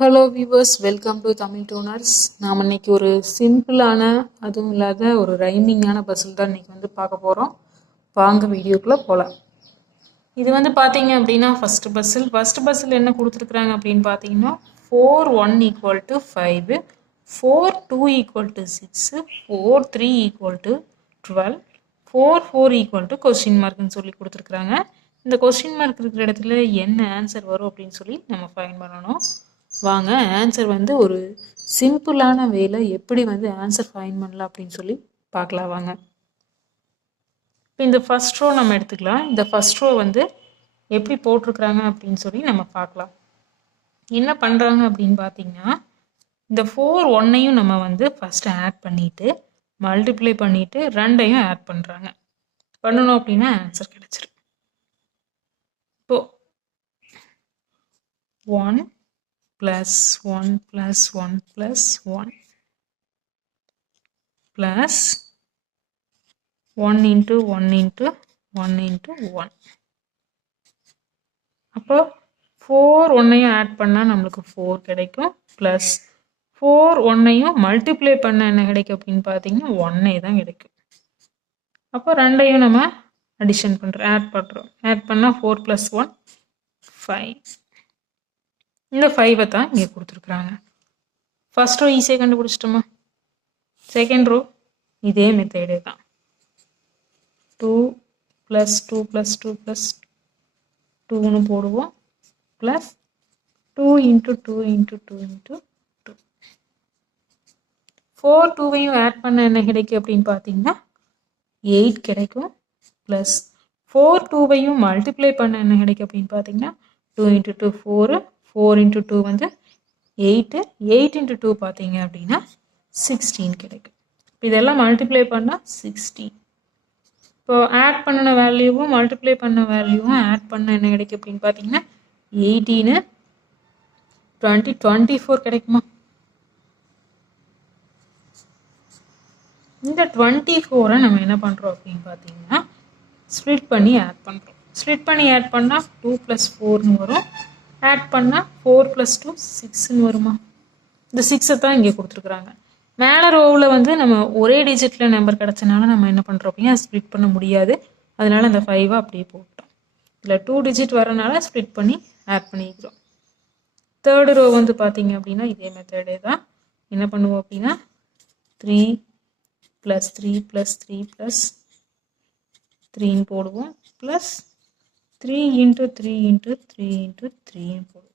Hello viewers, welcome to Tamil Tooners. நாம் இன்னைக்கு ஒரு சிம்பிளான அதுவும் இல்லாத ஒரு ரைமிங்கான பசில் தான் இன்னைக்கு பார்க்க போகிறோம். வாங்க வீடியோக்குள்ளே போகலாம். இது பார்த்தீங்க அப்படின்னா ஃபஸ்ட்டு பசில் என்ன கொடுத்துருக்குறாங்க அப்படின்னு பார்த்தீங்கன்னா 4 1 = 5, 4 2 = 6, 4 3 = 12, 4 4 = கொஸ்டின் மார்க்னு சொல்லி கொடுத்துருக்குறாங்க. இந்த கொஸ்டின் மார்க் இருக்கிற இடத்துல என்ன ஆன்சர் வரும் அப்படின்னு சொல்லி நம்ம ஃபைண்ட் பண்ணணும். வாங்க ஆன்சர் ஒரு சிம்பிளான வேல எப்படி ஆன்சர் ஃபைண்ட் பண்ணலாம் அப்படின்னு சொல்லி பார்க்கலாம். வாங்க இப்போ இந்த ஃபர்ஸ்ட் ரோ நம்ம எடுத்துக்கலாம். இந்த ஃபர்ஸ்ட் ரோ எப்படி போட்டிருக்கிறாங்க அப்படின்னு சொல்லி நம்ம பார்க்கலாம். என்ன பண்ணுறாங்க அப்படின்னு பார்த்தீங்கன்னா, இந்த 4 1ஐயும் நம்ம ஃபஸ்ட்டு ஆட் பண்ணிவிட்டு மல்டிப்ளை பண்ணிவிட்டு 2ஐயும் ஆட் பண்ணுறாங்க. பண்ணணும் அப்படின்னா ஆன்சர் கிடைச்சிரும். இப்போது 1 plus 1 plus 1 plus 1 plus 1 into 1 into 1 into 1. அப்போ 4 1ஐயும் ஆட் பண்ணால் நம்மளுக்கு 4 கிடைக்கும். ப்ளஸ் 4 1ஐயும் மல்டிப்ளை பண்ண என்ன கிடைக்கும் அப்படின்னு பார்த்தீங்கன்னா 1 தான் கிடைக்கும். அப்போ 2ஐயும் நம்ம அடிஷன் பண்ணுறோம், ஆட் பண்ணுறோம். ஆட் பண்ணால் 4 + 1 5. இந்த 5ஐ தான் இங்கே கொடுத்துருக்குறாங்க. ஃபர்ஸ்ட் ரோ ஈஸியாக கண்டுபிடிச்சிட்டோமா? செகண்ட் ரோ இதே மெத்தடே தான். 2 + 2 + 2 + 2ன்னு போடுவோம். ப்ளஸ் 2 × 2 × 2 × 2. 4 2ஐயும் ஆட் பண்ண என்ன கிடைக்கும் அப்படின்னு பார்த்தீங்கன்னா 8 கிடைக்கும். ப்ளஸ் 4 2ஐயும் மல்டிப்ளை பண்ண என்ன கிடைக்கும் அப்படின்னு பார்த்தீங்கன்னா 2 × 2 4, 4 × 2 8, 8 × 2 பார்த்தீங்க அப்படின்னா 16 கிடைக்கும். இதெல்லாம் மல்டிப்ளை பண்ணால் 16. இப்போ ஆட் பண்ணின வேல்யூவும் மல்டிப்ளை பண்ண வேல்யூவும் ஆட் பண்ண என்ன கிடைக்கும் அப்படின்னு பார்த்தீங்கன்னா 18 20 24 கிடைக்குமா? இந்த 24ஐ நம்ம என்ன பண்ணுறோம் அப்படின்னு பார்த்தீங்கன்னா ஸ்ப்ளிட் பண்ணி ஆட் பண்ணுறோம். ஸ்ப்ளிட் பண்ணி ஆட் பண்ணால் 2 + 4ன்னு வரும். ஆட் பண்ணால் 4 + 2 6ன்னு வருமா? இந்த 6ஐ தான் இங்கே கொடுத்துருக்குறாங்க. மேலே ரோவில் நம்ம ஒரே டிஜிட்டில் நம்பர் கிடச்சனால நம்ம என்ன பண்ணுறோம் அப்படின்னா ஸ்ப்ளிட் பண்ண முடியாது. அதனால அந்த 5ஐ அப்படியே போட்டோம். இதில் 2 டிஜிட் வரனால ஸ்ப்ளிட் பண்ணி ஆட் பண்ணிக்கிறோம். தேர்டு ரோ பார்த்தீங்க அப்படின்னா இதே மெத்தடே தான். என்ன பண்ணுவோம் அப்படின்னா 3 + 3 + 3 + 3ன்னு போடுவோம். ப்ளஸ் 3 × 3 × 3 × 3ன்னு போடுவோம்.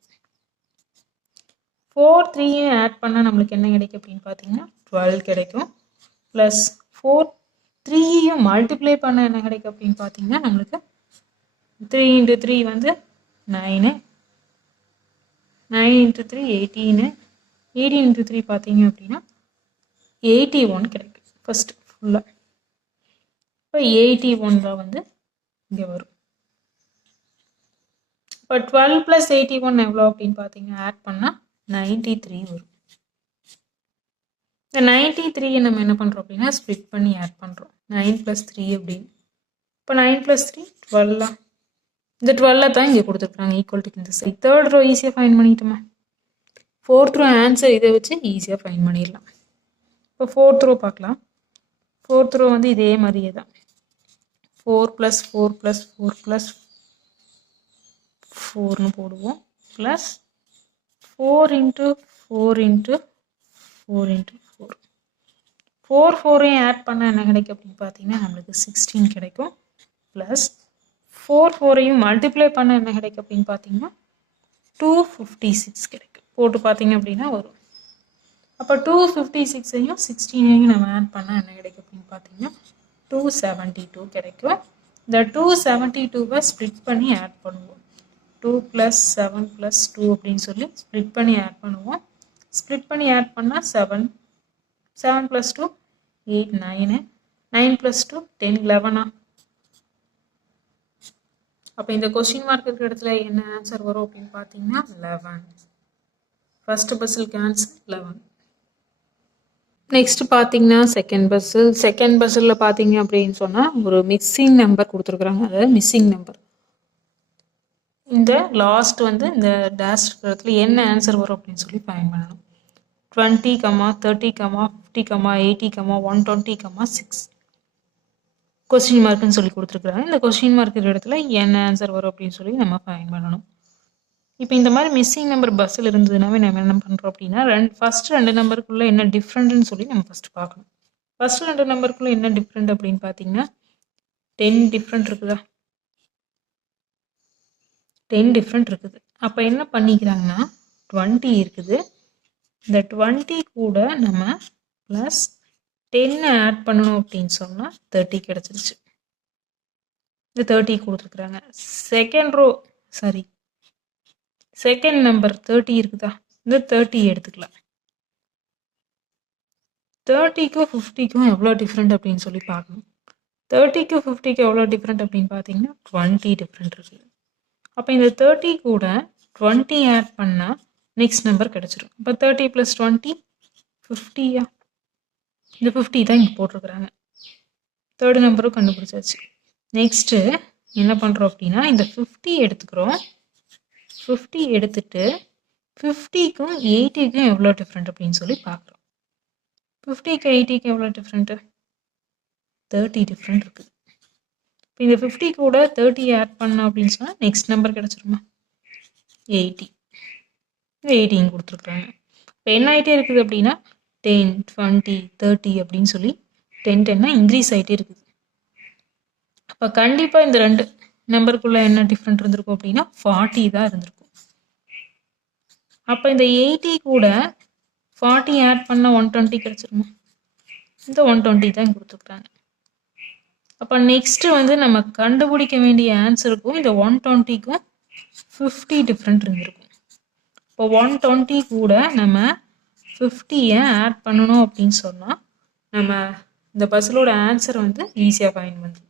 4 3ஐயும் ஆட் பண்ணால் நம்மளுக்கு என்ன கிடைக்கும் அப்படின்னு பார்த்தீங்கன்னா 12 கிடைக்கும். ப்ளஸ் 4 3ஐயும் மல்டிப்ளை பண்ண என்ன கிடைக்கும் அப்படின்னு பார்த்தீங்கன்னா நம்மளுக்கு 3 × 3 9, 9 × 3 18, 18 × 3 பார்த்தீங்க அப்படின்னா 81 கிடைக்கும். ஃபஸ்ட்டு ஃபுல்லாக இப்போ 81 தான் இங்கே வரும். இப்போ 12 + 81 எவ்வளோ அப்படின்னு பார்த்தீங்கன்னா ஆட் பண்ணால் 93 வரும். இந்த 93ஐ நம்ம என்ன பண்ணுறோம் அப்படின்னா ஸ்ப்ளிட் பண்ணி ஆட் பண்ணுறோம். 9 + 3 அப்படின்னு. இப்போ 9 + 3 12. இந்த 12 தான் இங்கே கொடுத்துருக்குறாங்க ஈக்குவல் டு இந்த சைட். தேர்ட் ரோ ஈஸியாக ஃபைண்ட் பண்ணிட்டோமா? ஃபோர்த் ரோ ஆன்சர் இதை வச்சு ஈஸியாக ஃபைண்ட் பண்ணிடலாம். இப்போ ஃபோர்த் ரோ பார்க்கலாம். ஃபோர்த் ரோ இதே மாதிரியே தான். 4 + 4 + 4 + 4ன்னு போடுவோம். ப்ளஸ் 4 × 4 × 4 × 4. 4 4ஐயும் ஆட் பண்ண என்ன கிடைக்கும் அப்படின்னு பார்த்தீங்கன்னா நம்மளுக்கு 16 கிடைக்கும். ப்ளஸ் 4 4ஐயும் மல்டிப்ளை பண்ண என்ன கிடைக்கும் அப்படின்னு பார்த்தீங்கன்னா 256 கிடைக்கும். போட்டு பார்த்தீங்க அப்படின்னா வரும். அப்போ 256ஐயும் 16ஐயும் நம்ம ஆட் பண்ணால் என்ன கிடைக்கும் அப்படின்னு பார்த்தீங்கன்னா 272 கிடைக்கும். இந்த 272ஐ ஸ்ப்ளிட் பண்ணி ஆட் பண்ணுவோம். 2 + 7 + 2 அப்படின்னு சொல்லி ஸ்ப்ளிட் பண்ணி ஆட் பண்ணுவோம். ஸ்ப்ளிட் பண்ணி ஆட் பண்ணால் 7 + 2 8 9, 9 + 2 10 11. அப்போ இந்த கொஸ்டின் மார்க் இருக்கிற இடத்துல என்ன ஆன்சர் வரும் அப்படின்னு பார்த்தீங்கன்னா 11. ஃபர்ஸ்ட் பசிலுக்கு ஆன்சர் 11. நெக்ஸ்ட் பார்த்தீங்கன்னா செகண்ட் பசிலில் பார்த்தீங்க அப்படின்னு சொன்னால் ஒரு மிக்சிங் நம்பர் கொடுத்துருக்குறாங்க. அதாவது மிஸ்ஸிங் நம்பர் இந்த லாஸ்ட் வந்து இந்த டேஷ் இருக்கிற இடத்துல என்ன ஆன்சர் வரும் அப்படின்னு சொல்லி ஃபைண்ட் பண்ணணும். 20, 30, 50, 80, 120, 6 கொஸ்டின் மார்க்குன்னு சொல்லி கொடுத்துருக்குறாங்க. இந்த கொஸ்டின் மார்க் இருக்கிற இடத்துல என்ன ஆன்சர் வரும் அப்படின்னு சொல்லி நம்ம ஃபைண்ட் பண்ணணும். இப்போ இந்த மாதிரி மிஸ்ஸிங் நம்பர் பஸ்ஸில் இருந்ததுனாவே நம்ம என்ன பண்ணுறோம் அப்படின்னா ஃபர்ஸ்ட் 2 நம்பருக்குள்ளே என்ன டிஃப்ரெண்ட்னு சொல்லி நம்ம ஃபஸ்ட்டு பார்க்கணும். ஃபர்ஸ்ட் 2 நம்பருக்குள்ளே என்ன டிஃப்ரெண்ட் அப்படின்னு பார்த்தீங்கன்னா 10 டிஃப்ரெண்ட் இருக்குதா, 10 டிஃப்ரெண்ட் இருக்குது. அப்போ என்ன பண்ணிக்கிறாங்கன்னா 20 இருக்குது. இந்த 20 கூட நம்ம ப்ளஸ் 10 ஆட் பண்ணணும் அப்படின்னு சொன்னால் 30 கிடச்சிருச்சு. இந்த 30 கொடுத்துருக்குறாங்க. செகண்ட் நம்பர் 30 இருக்குதா, இந்த 30 எடுத்துக்கலாம். 30க்கும் 50க்கும் எவ்வளோ டிஃப்ரெண்ட் அப்படின்னு சொல்லி பார்க்கணும். 30க்கும் 50க்கும் எவ்வளோ டிஃப்ரெண்ட் அப்படின்னு பார்த்தீங்கன்னா 20 டிஃப்ரெண்ட் இருக்குது. அப்போ இந்த 30 கூட 20 ஆட் பண்ணால் நெக்ஸ்ட் நம்பர் கிடச்சிரும். இப்போ 30 + 20 50யா, இந்த 50 தான் இங்கே போட்டிருக்கிறாங்க. தேர்டு நம்பரும் கண்டுபிடிச்சாச்சு. நெக்ஸ்ட்டு என்ன பண்ணுறோம் அப்படின்னா இந்த 50 எடுத்துக்கிறோம். 50 எடுத்துட்டு 50க்கும் 80க்கும் எவ்வளோ டிஃப்ரெண்ட் அப்படின்னு சொல்லி பார்க்குறோம். 50க்கு 80க்கு எவ்வளோ டிஃப்ரெண்ட்டு, 30 டிஃப்ரெண்ட் இருக்குது. இப்போ இந்த 50 கூட 30 ஆட் பண்ணோம் அப்படின்னு சொன்னால் நெக்ஸ்ட் நம்பர் கிடச்சிருமா, 80. இந்த 80 கொடுத்துருக்குறாங்க. இப்போ என்ன ஆகிட்டே இருக்குது அப்படின்னா 10, 20, 30 அப்படின்னு சொல்லி 10 இன்க்ரீஸ் ஆகிட்டே இருக்குது. அப்போ கண்டிப்பாக இந்த 2 நம்பருக்குள்ளே என்ன டிஃப்ரெண்ட் இருந்திருக்கும் அப்படின்னா 40 தான் இருந்திருக்கும். அப்போ இந்த 80 கூட 40 ஆட் பண்ணால் 120 கிடச்சிருமா, இந்த 120 தான் கொடுத்துருக்குறாங்க. அப்போ நெக்ஸ்ட்டு வந்து நம்ம கண்டுபிடிக்க வேண்டிய ஆன்சருக்கும் இந்த 120க்கும் 50 டிஃப்ரெண்ட் இருந்திருக்கும். இப்போ 120 கூட நம்ம 50யை ஆட் பண்ணணும் அப்படின்னு சொன்னால் நம்ம இந்த பஸ்ஸிலோட ஆன்சர் வந்து ஈஸியாக ஃபைண்ட் பண்ணுறோம்.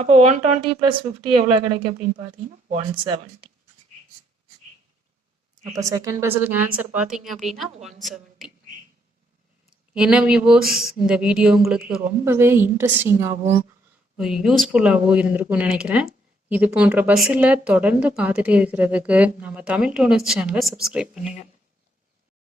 அப்போ 120 + 50 எவ்வளோ கிடைக்கும் அப்படின்னு பார்த்தீங்கன்னா 170. அப்போ செகண்ட் பஸ்ஸுக்கு ஆன்சர் பார்த்தீங்க அப்படின்னா 170. என்ன வியூவர்ஸ், இந்த வீடியோ உங்களுக்கு ரொம்பவே இன்ட்ரெஸ்டிங்காகவும் யூஸ்ஃபுல்லாகவும் இருந்திருக்கும்னு நினைக்கிறேன். இது போன்ற பஸ்ஸில் தொடர்ந்து பார்த்துட்டே இருக்கிறதுக்கு நம்ம தமிழ் டோனர்ஸ் சேனலை சப்ஸ்கிரைப் பண்ணுங்கள்.